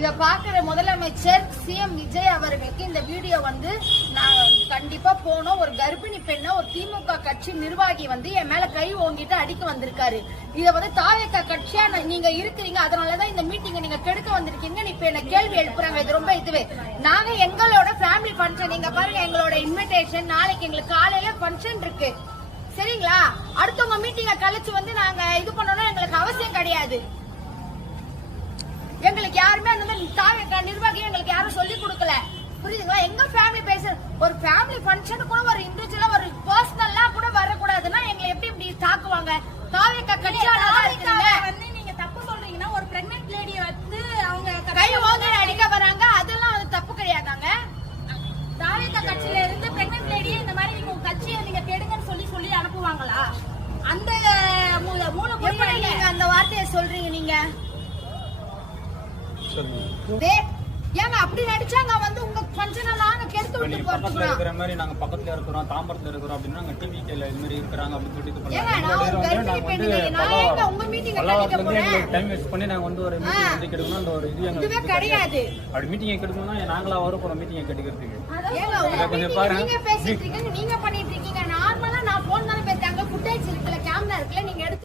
இத பாக்குற முதலமைச்சர் சிஎம் விஜய் அவர்களுக்கு இந்த வீடியோ வந்து நான் கண்டிப்பா போனோம். ஒரு கர்ப்பிணி பெண்ணை ஒரு திமுக கட்சி நிர்வாகி வந்து என் மேல கை ஓங்கிட்டு அடிக்க வந்திருக்காரு. இத வந்து தாவேக கட்சியா நீங்க இருக்கிறீங்க, அதனாலதான் இந்த மீட்டிங் நீங்க கெடுக்க வந்திருக்கீங்க. இப்ப என்ன கேள்வி எழுப்புறாங்க. இது ரொம்ப இதுவே நாங்க எங்களோட ஃபேமிலி ஃபங்க்ஷன், நீங்க பாருங்க எங்களோட இன்விடேஷன், நாளைக்கு எங்களுக்கு காலையில ஃபங்க்ஷன் இருக்கு சரிங்களா? அடுத்தவங்க மீட்டிங்க கழிச்சு வந்து நாங்க இது பண்ணணும் எங்களுக்கு அவசியம் கிடையாது. எங்களுக்கு யாருமே அந்த மாதிரி தாவேக நிர்வாகி எங்களுக்கு யாரும் சொல்லி கொடுக்கல, புரியுதுங்களா? எங்க ஃபேமிலி பேச ஒரு ஃபேமிலி ஃபங்க்ஷன் கூட ஒரு இண்டிவிஜுவலா ஒரு பர்சனலா கூட வரக்கூடாதுன்னா எங்களை எப்படி இப்படி தாக்குவாங்க? தாவேக கட்சியால வந்து நீங்க தப்பு சொல்றீங்கன்னா ஒரு பிரெக்னன்ட் லேடி வந்து அவங்க கை ஓங்கி அடிக்க வராங்க, அதெல்லாம் வந்து தப்பு கிடையாதாங்க. தாவேக கட்சியில இருந்து பிரெக்னன்ட் லேடியை இந்த மாதிரி நீங்க உங்க கட்சியை நீங்க கெடுங்கன்னு சொல்லி அனுப்புவாங்களா? அந்த மூணு நீங்க அந்த வார்த்தையை சொல்றீங்க நீங்க ஏங்க அப்படி நடிச்சாங்க வந்து உங்க ஃபங்க்ஷன் எல்லாம் கெடுத்து விட்டு பக்கத்துல இருக்கிற மாதிரி நாங்க பக்கத்துல இருக்கிறோம், தாம்பரத்துல இருக்கிறோம் அப்படின்னா நாங்க டிவிகேல இது மாதிரி இருக்காங்க அப்படின்னு சொல்லிட்டு உங்க மீட்டிங் டைம் வேஸ்ட் பண்ணி நாங்க வந்து ஒரு மீட்டிங் வந்து கெடுக்கணும். அந்த ஒரு இது எங்களுக்கு கிடையாது. அப்படி மீட்டிங் கெடுக்கணும்னா நாங்களா வர போறோம் மீட்டிங் கெடுக்கிறதுக்கு. நீங்க பேசிட்டு இருக்கீங்க, நீங்க பண்ணிட்டு இருக்கீங்க.